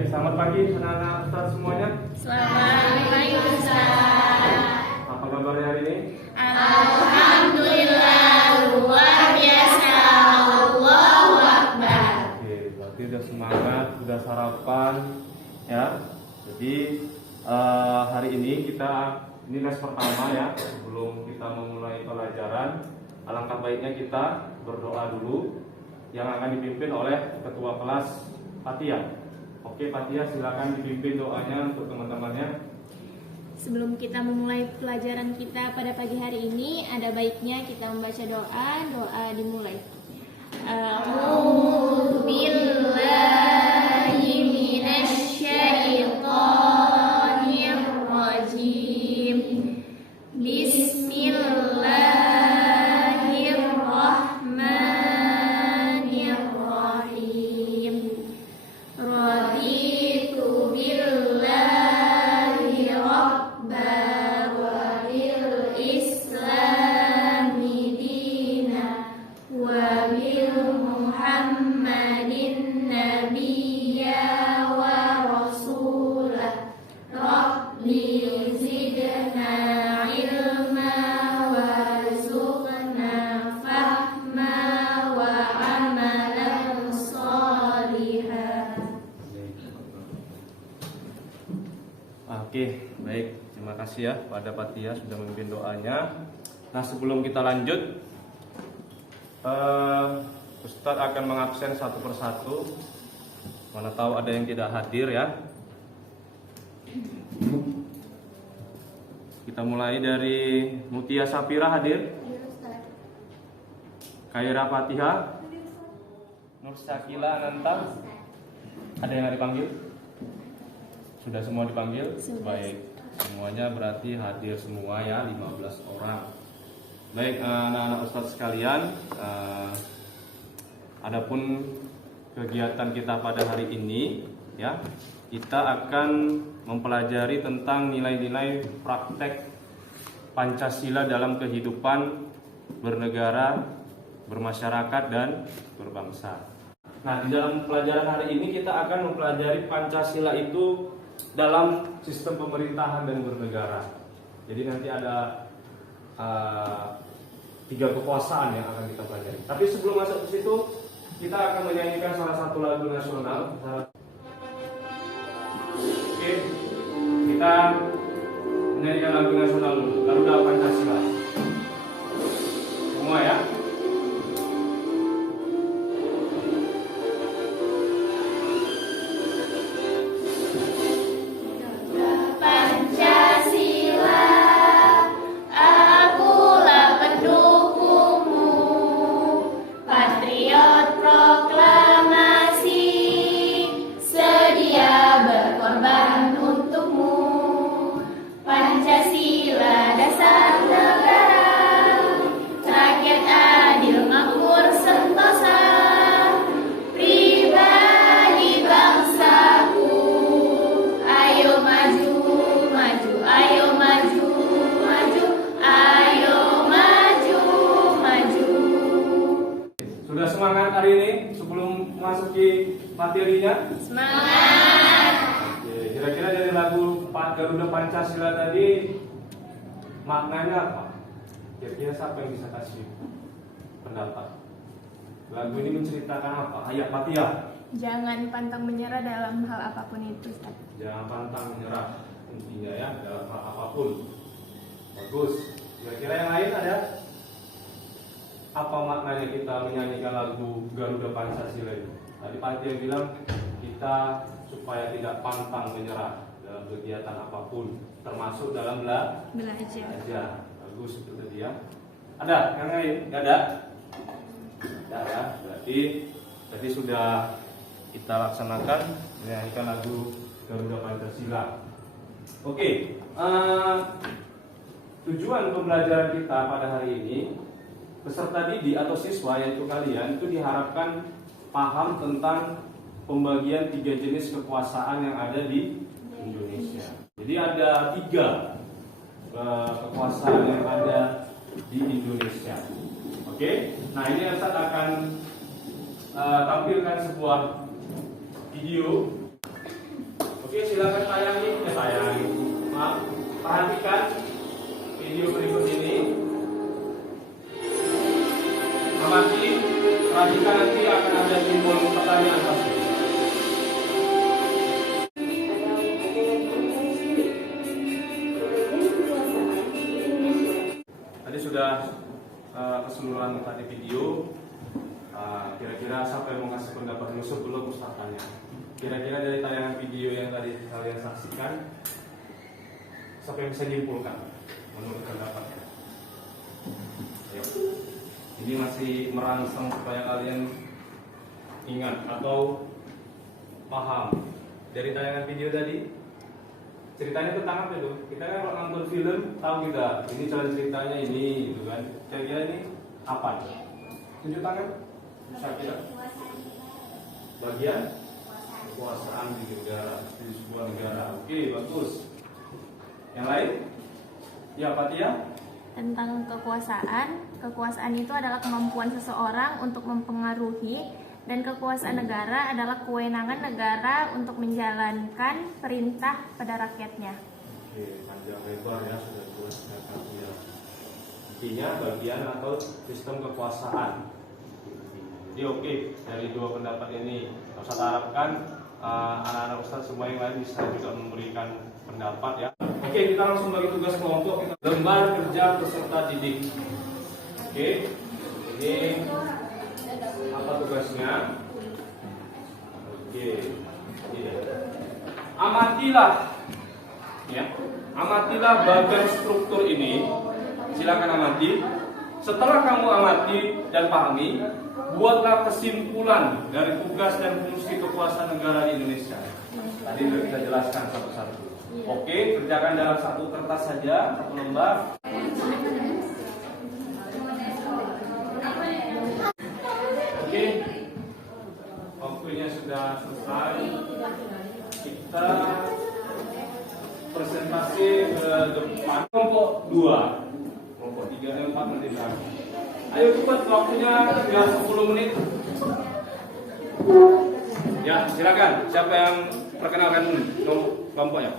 Baik, selamat pagi anak-anak Ustaz semuanya. Selamat pagi Ustaz. Apa kabar hari ini? Alhamdulillah luar biasa. Allahu Akbar. Oke, berarti udah semangat, udah sarapan ya. Jadi hari ini ini les pertama ya. Sebelum kita memulai pelajaran, alangkah baiknya kita berdoa dulu yang akan dipimpin oleh ketua kelas Fatia. Oke, Fatia silakan dipimpin doanya untuk teman-temannya. Sebelum kita memulai pelajaran kita pada pagi hari ini, ada baiknya kita membaca doa. Doa dimulai. A'udzu billahi minasy syaithanir rajim. Bismillahirrahmanirrahim. Raditu billahi rabba wa bil islami dina wa bil muhammadin nabiyya wa rasulah. Rabbi zidna ilma warzuqna fahma wa amalan shalihan. Oke, baik. Terima kasih ya pada Fatia sudah memimpin doanya. Nah, sebelum kita lanjut, Ustadz akan mengabsen satu persatu. Mana tahu ada yang tidak hadir ya. Kita mulai dari Mutia Sapira hadir. Khaira Fatihah. Nur Sakila Ananta. Ada yang dipanggil? Sudah semua dipanggil? Sudah. Baik, semuanya berarti hadir semua ya, 15 orang. Baik, anak-anak Ustadz sekalian, adapun kegiatan kita pada hari ini ya, kita akan mempelajari tentang nilai-nilai praktek Pancasila dalam kehidupan bernegara, bermasyarakat dan berbangsa. Nah, di dalam pelajaran hari ini kita akan mempelajari Pancasila itu dalam sistem pemerintahan dan bernegara. Jadi nanti ada 3 kekuasaan yang akan kita pelajari. Tapi sebelum masuk ke situ, kita akan menyanyikan salah satu lagu nasional. Oke, kita menyanyikan lagu nasional dulu, Garuda Pancasila. Semua ya. Pancasila, akulah pendukungmu, patriot proklamasi, sedia berkorban untukmu. Pancasila dasar negara, rakyat adil makmur sentosa, pribadi bangsaku. Ayo maju, maju, ayo maju, maju, ayo maju, maju. Sudah semangat hari ini sebelum memasuki materinya? Semangat. Oke, kira-kira dari lagu Garuda Pancasila tadi maknanya apa? Kira-kira siapa yang bisa kasih pendapat? Lagu ini menceritakan apa? Ayat Fatia. Jangan pantang menyerah dalam hal apapun itu, Ustaz. Jangan pantang menyerah, intinya ya, dalam hal apapun. Bagus. Kira-kira yang lain ada? Apa maknanya kita menyanyikan lagu Garuda Pancasila ini? Tadi Fatia bilang kita supaya tidak pantang menyerah dalam kegiatan apapun, termasuk dalam belajar. Bagus itu tadi ya. Ada yang lain? Gak ada? Tidak ya. Berarti sudah kita laksanakan menyanyikan lagu Garuda Pancasila. Oke, tujuan pembelajaran kita pada hari ini, peserta didik atau siswa yaitu kalian itu diharapkan paham tentang pembagian 3 jenis kekuasaan yang ada di Indonesia. Jadi ada 3 kekuasaan yang ada di Indonesia. Oke, nah ini Ustaz akan tampilkan sebuah video Oke, silakan tayangi. Maaf, perhatikan video berikut ini. Amati, perhatikan nanti akan ada simbol pertanyaan pasti. Tadi sudah keseluruhan tadi video. Kira-kira siapa yang mau kasih pendapat dulu sebelum Ustaz tanya? Kira-kira dari tayangan video yang tadi kalian saksikan, siapa yang bisa nyimpulkan menurut pendapatnya? Ayo. Ini masih merangsang supaya kalian ingat atau paham dari tayangan video tadi. Ceritanya tentang apa itu? Kita kan kalau nonton film tahu kita ini jalan ceritanya ini, gitu kan? Kira-kira ini apa? Tunjuk tangan. Bisa kira? Bagian kekuasaan di negara, di sebuah negara. Oke, bagus. Yang lain? Ya, Fatia? Tentang kekuasaan. Kekuasaan itu adalah kemampuan seseorang untuk mempengaruhi, dan kekuasaan negara adalah kewenangan negara untuk menjalankan perintah pada rakyatnya. Oke, panjang lebar ya, sudah jelas ya. Intinya bagian atau sistem kekuasaan. Jadi oke, dari dua pendapat ini Ustaz harapkan anak-anak Ustaz semua yang lain bisa juga memberikan pendapat ya. Oke, kita langsung bagi tugas kelompok. Lembar kerja peserta didik. Oke, ini apa tugasnya? Oke, ini. Amatilah, ya. Amatilah bagian struktur ini. Silakan amati. Setelah kamu amati dan pahami, buatlah kesimpulan dari tugas dan fungsi kekuasaan negara di Indonesia. Tadi sudah kita jelaskan satu-satu. Oke, kerjakan dalam satu kertas saja, satu lembar. Oke, waktunya sudah selesai. Kita presentasi ke depan. Kelompok 2, kelompok 3 dan 4 nanti. Ayo cepat, waktunya sudah 10 menit. Ya, silakan. Siapa yang perkenalkan kelompoknya?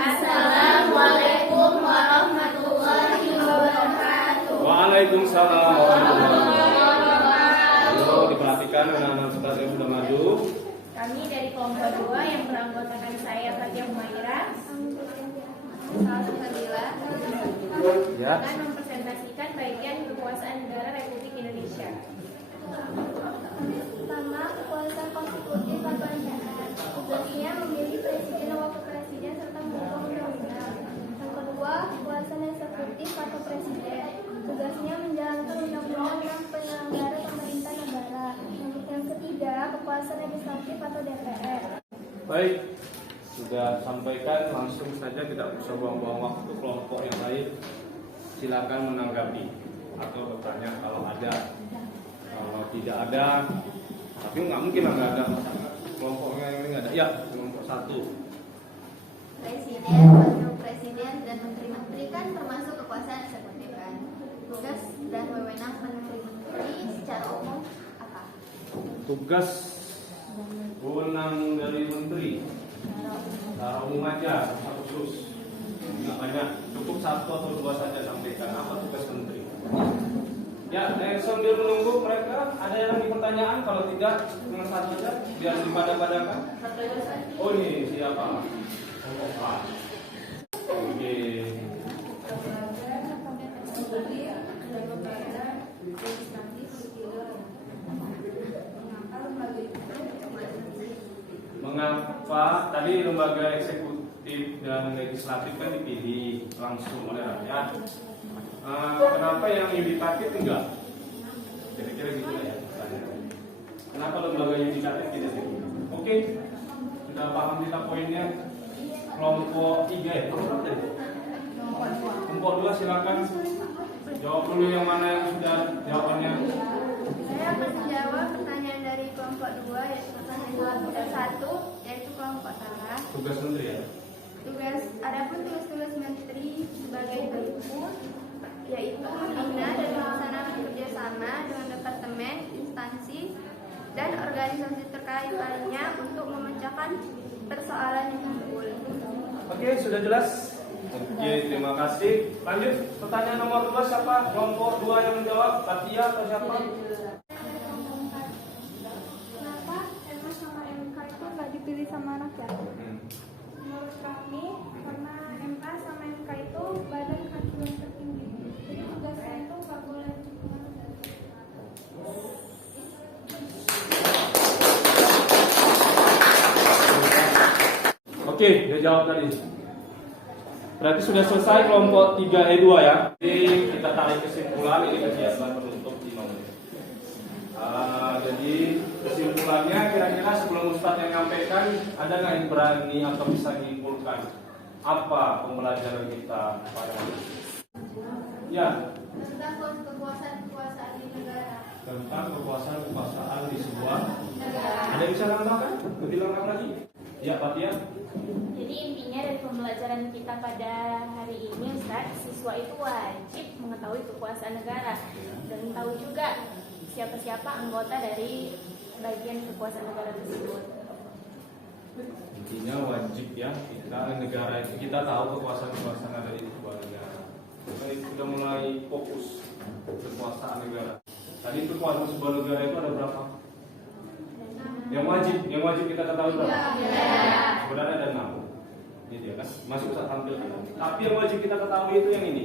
Assalamualaikum warahmatullahi wabarakatuh. Waalaikumsalam warahmatullahi wabarakatuh. Diperhatikan anak-anak Ustaz yang sudah maju. Kami dari kelompok 2 yang beranggotakan saya Fatia Humaira Ya. akan mempresentasikan bagian kekuasaan negara Republik Indonesia. Pertama, kekuasaan konstitusi atau negara. Tugasnya memilih presiden dan wakil presiden serta membuat undang-undang. Yang kedua, kekuasaan eksekutif atau presiden. Tugasnya menjalankan undang-undang dan penyelenggara pemerintah negara. Yang ketiga, kekuasaan legislatif atau DPR. Baik, sudah sampaikan, langsung saja tidak usah buang-buang waktu. Kelompok yang lain silakan menanggapi atau bertanya kalau ada. Kalau tidak ada, tapi nggak mungkin nggak ada. Kelompoknya ini nggak ada. Ya, kelompok 1. Presiden, wakil presiden, dan menteri-menteri kan termasuk kekuasaan eksekutif kan. Tugas dan wewenang menteri-menteri secara umum apa? Tugas wewenang dari menteri secara umum aja, satu khusus. Nggak banyak, cukup 1 atau 2 saja sampaikan. Apa tugas menteri? Ya, sambil menunggu mereka ada yang lagi pertanyaan. Kalau tidak, cuma 1 saja biar dipada-padakan. Oh ini siapa? Oke. Mengapa tadi lembaga eksekutif dan legislatif kan dipilih langsung oleh rakyat? Kenapa yang yudikatif enggak? Kira-kira gitu ya. Kenapa lembaga yudikatif tidak dipilih? Oke, sudah paham kita poinnya. Kelompok 3 ya? Kelompok 2 silakan. Jawab dulu yang mana yang sudah jawabannya. Saya akan menjawab pertanyaan dari kelompok 2, yaitu pertanyaan kelompok 1, yaitu kelompok salah. Tugas menteri ya? Adapun tugas-tugas menteri sebagai berikut, yaitu membina dan melaksanakan kerjasama dengan departemen, instansi, dan organisasi terkait lainnya untuk memecahkan persoalan yang timbul. Oke, sudah jelas? Oke, terima kasih. Lanjut, pertanyaan nomor 2 siapa? Kelompok 2 yang menjawab, Fatia atau siapa? Kenapa Emma sama MK itu nggak dipilih sama rakyat? Menurut kami, karena MA sama MK itu badan hakim yang tertinggi. Jadi tugasnya itu nggak boleh dipengaruhi. Oke, dia jawab tadi. Berarti sudah selesai kelompok 3E2 ya. Jadi kita tarik kesimpulan, ini kegiatan penutup 5 menit. Jadi kesimpulannya kira-kira sebelum Ustadz yang menyampaikan, ada nggak yang berani atau bisa menyimpulkan apa pembelajaran kita pada hari ini? Ya. Tentang kekuasaan di negara. Tentang kekuasaan di sebuah Negara. Ada yang bisa nambahkan? Lebih lengkap lagi? Ya, Fatia. Jadi intinya dari pembelajaran kita pada hari ini, Ustaz, siswa itu wajib mengetahui kekuasaan negara dan tahu juga siapa-siapa anggota dari bagian kekuasaan negara tersebut. Intinya wajib ya, negara itu kita tahu kekuasaan ada di sebuah negara. Kita sudah mulai fokus kekuasaan negara. Tadi kekuasaan sebuah negara itu ada berapa? Yang wajib kita ketahui berapa? Sebenarnya ada 6. Ini dia kan, masuk saat tampil. Tapi yang wajib kita ketahui itu yang ini,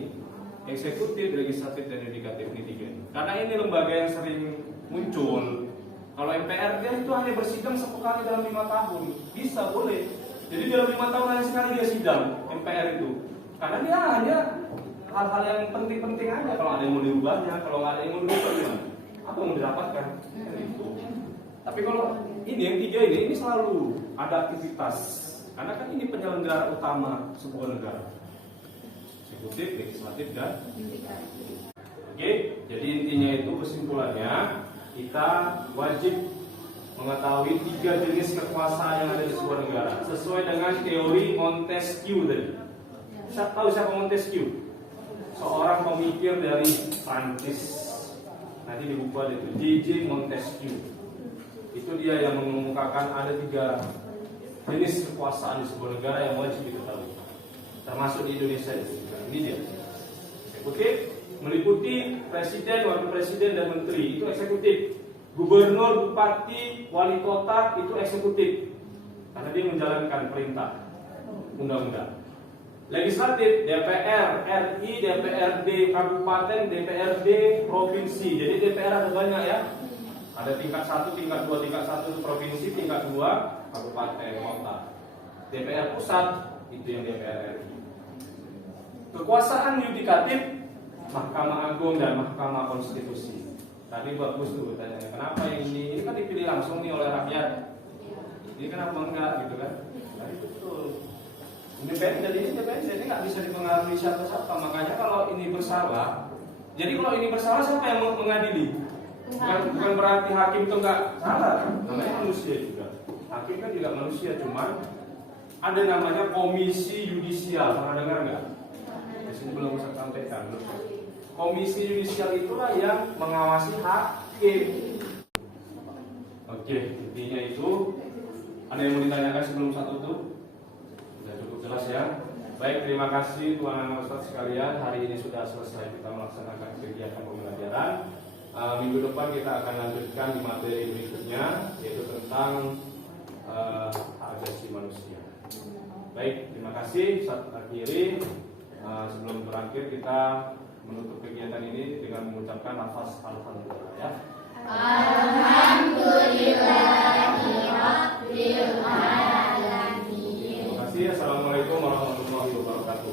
eksekutif, legislatif, dan yudikatif, ini 3. Karena ini lembaga yang sering muncul. Kalau MPR dia itu hanya bersidang sekali dalam 5 tahun, bisa boleh. Jadi dalam 5 tahun hanya sekali dia sidang MPR itu. Karena dia hanya hal-hal yang penting-penting aja. Kalau ada yang mau diubahnya, kalau nggak ada yang mau diubah gimana? Apa yang mau didapatkan? Itu. Tapi kalau ini yang 3 ini selalu ada aktivitas. Karena kan ini penyelenggara utama sebuah negara. Eksekutif, legislatif, dan yudikatif. Oke, jadi intinya itu kesimpulannya kita wajib mengetahui 3 jenis kekuasaan yang ada di sebuah negara sesuai dengan teori Montesquieu tadi. Tahu siapa Montesquieu? Seorang pemikir dari Prancis. Nanti di buku ada itu, J.J. Montesquieu. Itu dia yang mengemukakan ada 3 jenis kekuasaan di sebuah negara yang wajib diketahui. Termasuk di Indonesia itu. Ini dia. Eksekutif meliputi presiden, wakil presiden, dan menteri. Itu eksekutif. Gubernur, bupati, wali kota itu eksekutif. Karena dia menjalankan perintah undang-undang. Legislatif, DPR, RI, DPRD kabupaten, DPRD provinsi. Jadi DPR ada banyak ya. Ada tingkat 1, tingkat 2, tingkat 1 itu provinsi, tingkat 2 kabupaten, kota. DPR pusat itu yang DPR RI. Kekuasaan yudikatif, Mahkamah Agung dan Mahkamah Konstitusi. Tadi bagus tuh tanya, kenapa yang ini kan dipilih langsung nih oleh rakyat. Ini kenapa enggak gitu kan? Nah, itu betul. Independen ini nggak bisa dipengaruhi siapa-siapa. Makanya kalau ini bersalah, jadi kalau ini bersalah siapa yang mengadili? Bukan berarti hakim itu nggak salah. Namanya manusia juga. Hakim kan juga manusia, cuman ada namanya komisi yudisial. Pernah dengar nggak? Di sini belum bisa sampaikan. Komisi yudisial itulah yang mengawasi hakim. Oke, intinya itu. Ada yang mau ditanyakan sebelum satu itu? Sudah cukup jelas ya. Baik, terima kasih Tuan dan Ustaz sekalian. Hari ini sudah selesai kita melaksanakan kegiatan pembelajaran. Minggu depan kita akan lanjutkan di materi berikutnya, yaitu tentang hak asasi manusia. Baik, terima kasih. Saat akhiri, sebelum berakhir kita menutup kegiatan ini dengan mengucapkan lafaz alhamdulillah ya. Alhamdulillahirabbil alamin. Terima kasih. Assalamualaikum warahmatullahi wabarakatuh.